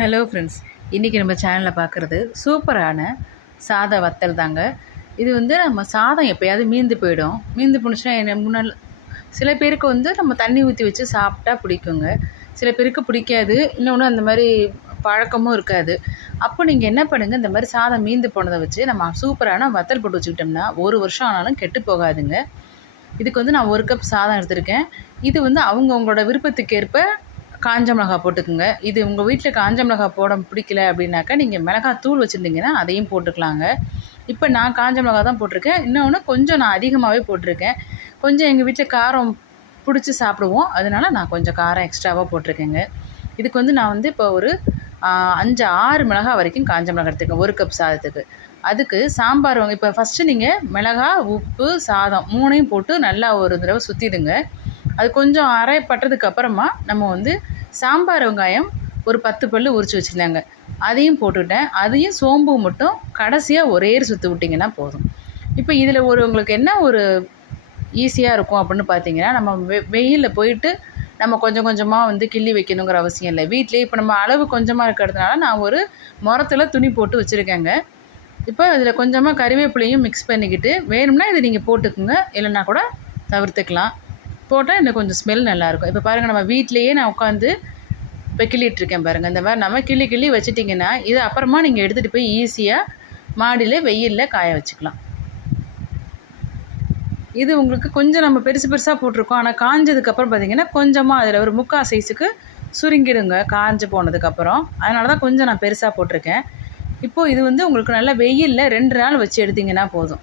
Hello friends இன்றைக்கி நம்ம சேனலில் பார்க்குறது சூப்பரான சாத வத்தல் தாங்க. இது வந்து நம்ம சாதம் எப்போயாவது மீந்து போயிடும். மீந்து போணுச்சுன்னா என்ன முன்னால் சில பேருக்கு வந்து நம்ம தண்ணி ஊற்றி வச்சு சாப்பிட்டா பிடிக்குங்க. சில பேருக்கு பிடிக்காது. இன்னொன்று அந்த மாதிரி பழக்கமும் இருக்காது. அப்போ நீங்கள் என்ன பண்ணுங்கள் இந்த மாதிரி சாதம் மீந்து போனதை வச்சு நம்ம சூப்பரான வத்தல் போட்டு வச்சுக்கிட்டோம்னா ஒரு வருஷம் ஆனாலும் கெட்டு போகாதுங்க. இதுக்கு வந்து நான் ஒரு கப் சாதம் எடுத்திருக்கேன். இது வந்து அவங்கவுங்களோட விருப்பத்துக்கு ஏற்ப காஞ்ச மிளகா போட்டுக்குங்க. இது உங்கள் வீட்டில் காஞ்ச மிளகா போட பிடிக்கல அப்படின்னாக்கா நீங்கள் மிளகா தூள் வச்சுருந்தீங்கன்னா அதையும் போட்டுக்கலாங்க. இப்போ நான் காஞ்ச மிளகா தான் போட்டிருக்கேன். இன்னொன்று கொஞ்சம் நான் அதிகமாகவே போட்டிருக்கேன். கொஞ்சம் எங்கள் வீட்டில் காரம் பிடிச்சி சாப்பிடுவோம். அதனால் நான் கொஞ்சம் காரம் எக்ஸ்ட்ராவாக போட்டிருக்கேங்க. இதுக்கு வந்து நான் வந்து இப்போ ஒரு அஞ்சு ஆறு மிளகா வரைக்கும் காஞ்ச மிளகா எடுத்துக்கேன் ஒரு கப் சாதத்துக்கு. அதுக்கு சாம்பார் இப்போ ஃபஸ்ட்டு நீங்கள் மிளகா உப்பு சாதம் மூணையும் போட்டு நல்லா ஒரு தடவை சுற்றிடுங்க அது கொஞ்சம் அரை அப்புறமா நம்ம வந்து சாம்பார் வெங்காயம் ஒரு பத்து பல் உரித்து வச்சுருந்தாங்க. அதையும் போட்டுவிட்டேன் அதையும் சோம்பு மட்டும் கடைசியாக ஒரே சுற்று விட்டிங்கன்னா போதும். இப்போ இதில் ஒரு உங்களுக்கு என்ன ஒரு ஈஸியாக இருக்கும் அப்படின்னு பார்த்தீங்கன்னா நம்ம வெ வெயிலில் போயிட்டு நம்ம கொஞ்சம் கொஞ்சமாக வந்து கிள்ளி வைக்கணுங்கிற அவசியம் இல்லை. வீட்லேயே இப்போ நம்ம அளவு கொஞ்சமாக இருக்கிறதுனால நான் ஒரு முரத்தில் துணி போட்டு வச்சுருக்கேங்க. இப்போ இதில் கொஞ்சமாக கறிவேப்பிலையும் மிக்ஸ் பண்ணிக்கிட்டு வேணும்னா இதை நீங்கள் போட்டுக்குங்க. இல்லைன்னா கூட தவிர்த்துக்கலாம். போட்டால் இன்னும் கொஞ்சம் ஸ்மெல் நல்லாயிருக்கும். இப்போ பாருங்கள் நம்ம வீட்லேயே நான் உட்காந்து இப்போ கிள்ளிட்டுருக்கேன் பாருங்கள் இந்த மாதிரி நம்ம கிள்ளி கிள்ளி வச்சுட்டிங்கன்னா இது அப்புறமா நீங்கள் எடுத்துகிட்டு போய் ஈஸியாக மாடியில் வெயிலில் காய வச்சுக்கலாம். இது உங்களுக்கு கொஞ்சம் நம்ம பெருசு பெருசாக போட்டிருக்கோம். ஆனால் காஞ்சதுக்கப்புறம் பார்த்திங்கன்னா கொஞ்சமாக அதில் ஒரு முக்கால் சைஸுக்கு சுருங்கிடுங்க காஞ்சு போனதுக்கப்புறம் அதனால தான் கொஞ்சம் நான் பெருசாக போட்டிருக்கேன். இப்போது இது வந்து உங்களுக்கு நல்லா வெயிலில் ரெண்டு நாள் வச்சு எடுத்திங்கன்னா போதும்.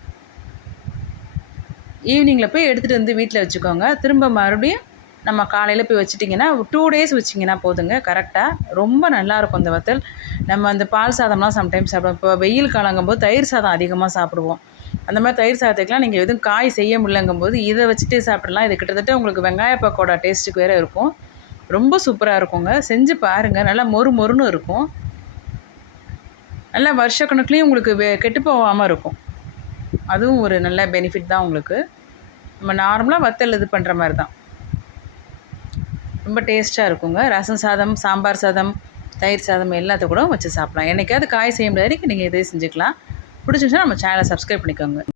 ஈவினிங்கில் போய் எடுத்துகிட்டு வந்து வீட்டில் வச்சுக்கோங்க. திரும்ப மறுபடியும் நம்ம காலையில் போய் வச்சுட்டிங்கன்னா டூ டேஸ் வச்சிங்கன்னா போதுங்க கரெக்டாக ரொம்ப நல்லாயிருக்கும் அந்த வத்தல். நம்ம அந்த பால் சாதம்லாம் சம்டைம்ஸ் சாப்பிடுவோம். இப்போ வெயில் காலங்கும்போது தயிர் சாதம் அதிகமாக சாப்பிடுவோம். அந்த மாதிரி தயிர் சாதத்துக்கெலாம் நீங்கள் எதுவும் காய் செய்ய முடியலங்கும்போது இதை வச்சுட்டே சாப்பிடலாம். இது கிட்டத்தட்ட உங்களுக்கு வெங்காய பக்கோடா டேஸ்ட்டுக்கு வேறு இருக்கும். ரொம்ப சூப்பராக இருக்குங்க. செஞ்சு பாருங்கள் நல்லா மொறு மொறுன்னு இருக்கும். நல்லா வருஷக்கணக்குலேயும் உங்களுக்கு கெட்டு போகாமல் இருக்கும். அதுவும் ஒரு நல்ல பெனிஃபிட் தான் உங்களுக்கு. நம்ம நார்மலாக வத்தல் இது பண்ணுற மாதிரி தான் ரொம்ப டேஸ்ட்டாக இருக்குங்க. ரசம் சாதம் சாம்பார் சாதம் தயிர் சாதம் எல்லாத்த கூட வச்சு சாப்பிட்லாம். என்றைக்காவது காய் செய்ய முடியாது நீங்கள் இதே செஞ்சுக்கலாம். பிடிச்சிருந்துச்சுன்னா நம்ம சேனலை சப்ஸ்கிரைப் பண்ணிக்கோங்க.